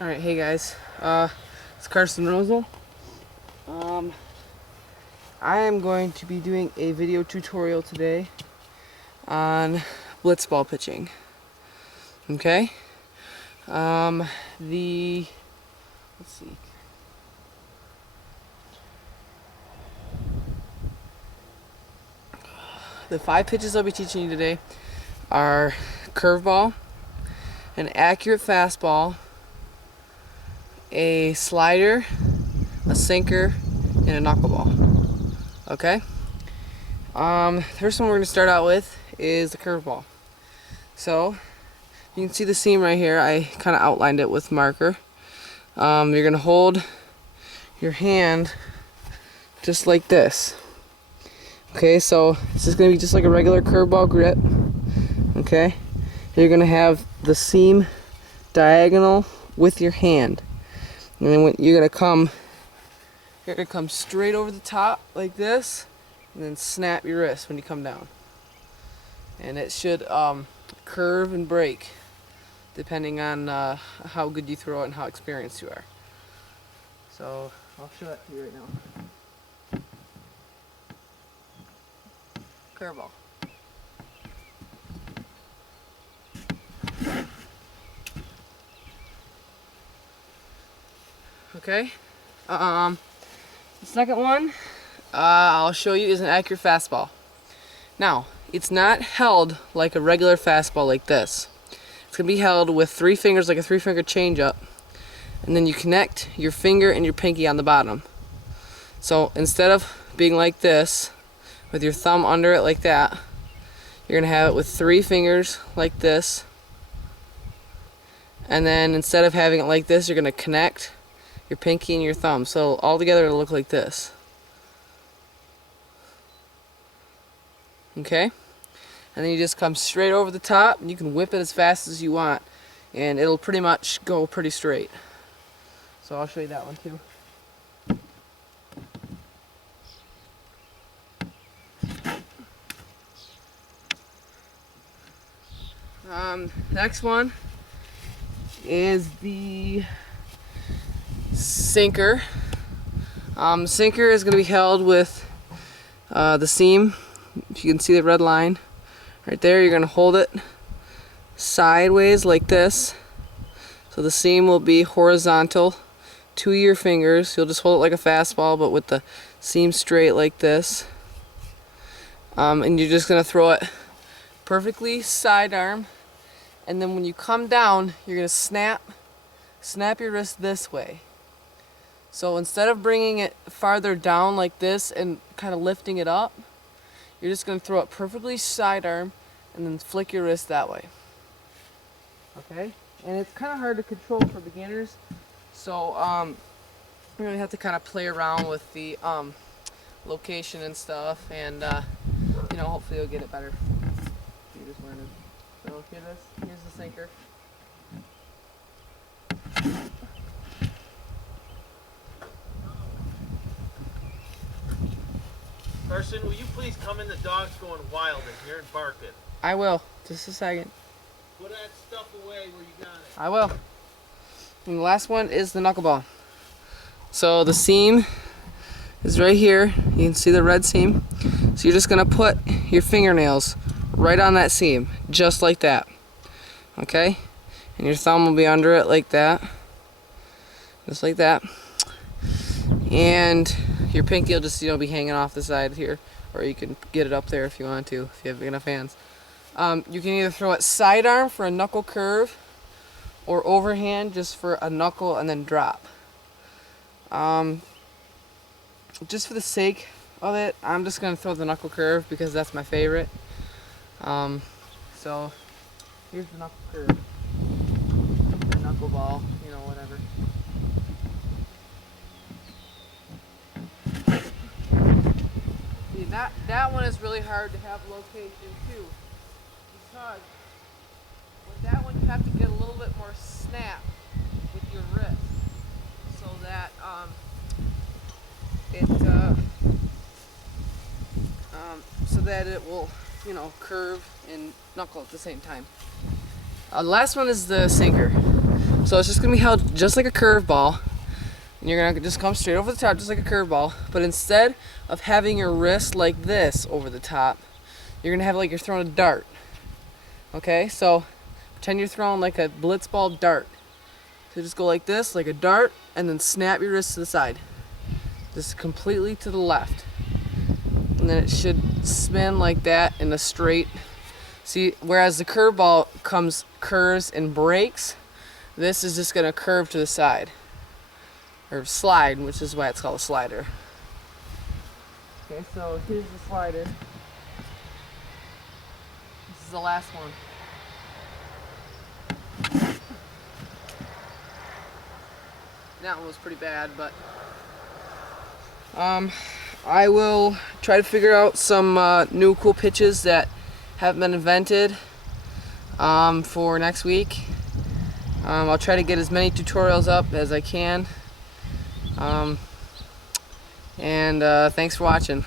Alright, hey guys, it's Carson Rosal. I am going to be doing a video tutorial today on blitzball pitching. Okay? Let's see. The 5 pitches I'll be teaching you today are curveball, an accurate fastball, a slider, a sinker, and a knuckleball. Okay? The first one we're going to start out with is the curveball. So, you can see the seam right here. I kind of outlined it with marker. You're going to hold your hand just like this. Okay, so this is going to be just like a regular curveball grip. Okay? You're going to have the seam diagonal with your hand. And then you're going to come straight over the top like this, and then snap your wrist when you come down. And it should curve and break depending on how good you throw it and how experienced you are. So I'll show that to you right now. Curveball. Okay. The second one I'll show you is an accurate fastball. Now, it's not held like a regular fastball like this. It's going to be held with 3 fingers like a 3-finger changeup, and then you connect your finger and your pinky on the bottom. So instead of being like this, with your thumb under it like that, you're going to have it with 3 fingers like this, and then instead of having it like this, you're going to connect your pinky and your thumb. So all together it'll look like this. Okay? And then you just come straight over the top, and you can whip it as fast as you want, and it'll pretty much go pretty straight. So I'll show you that one too. Next one is the sinker. Sinker is going to be held with the seam. If you can see the red line right there, you're going to hold it sideways like this. So the seam will be horizontal to your fingers. You'll just hold it like a fastball, but with the seam straight like this. And you're just going to throw it perfectly sidearm. And then when you come down, you're going to snap your wrist this way. So instead of bringing it farther down like this and kind of lifting it up, you're just going to throw it perfectly sidearm and then flick your wrist that way. Okay? And it's kind of hard to control for beginners, so you're going to have to kind of play around with the location and stuff, and you know, hopefully you'll get it better. You're just learning. So here's the sinker. Carson, will you please come in? The dog's going wild in here and bark it. I will. Just a second. Put that stuff away where you got it. I will. And the last one is the knuckleball. So the seam is right here. You can see the red seam. So you're just going to put your fingernails right on that seam, just like that. Okay? And your thumb will be under it like that. Just like that. And your pinky will just, you know, be hanging off the side here, or you can get it up there if you want to, if you have big enough hands. You can either throw it sidearm for a knuckle curve, or overhand just for a knuckle and then drop. Just for the sake of it, I'm just going to throw the knuckle curve because that's my favorite. So here's the knuckle curve, or knuckleball, you know, whatever. See, that one is really hard to have location too, because with that one you have to get a little bit more snap with your wrist, so that it will, you know, curve and knuckle at the same time. The last one is the sinker. So it's just gonna be held just like a curveball. And you're gonna just come straight over the top just like a curveball. But instead of having your wrist like this over the top, you're gonna have it like you're throwing a dart. Okay, so pretend you're throwing like a blitzball dart. So just go like this, like a dart, and then snap your wrist to the side. Just completely to the left. And then it should spin like that in a straight. See, whereas the curveball curves and breaks, this is just gonna curve to the side. Or slide, which is why it's called a slider. Okay, so here's the slider. This is the last one. That one was pretty bad, but I will try to figure out some new cool pitches that haven't been invented for next week. I'll try to get as many tutorials up as I can. Thanks for watching.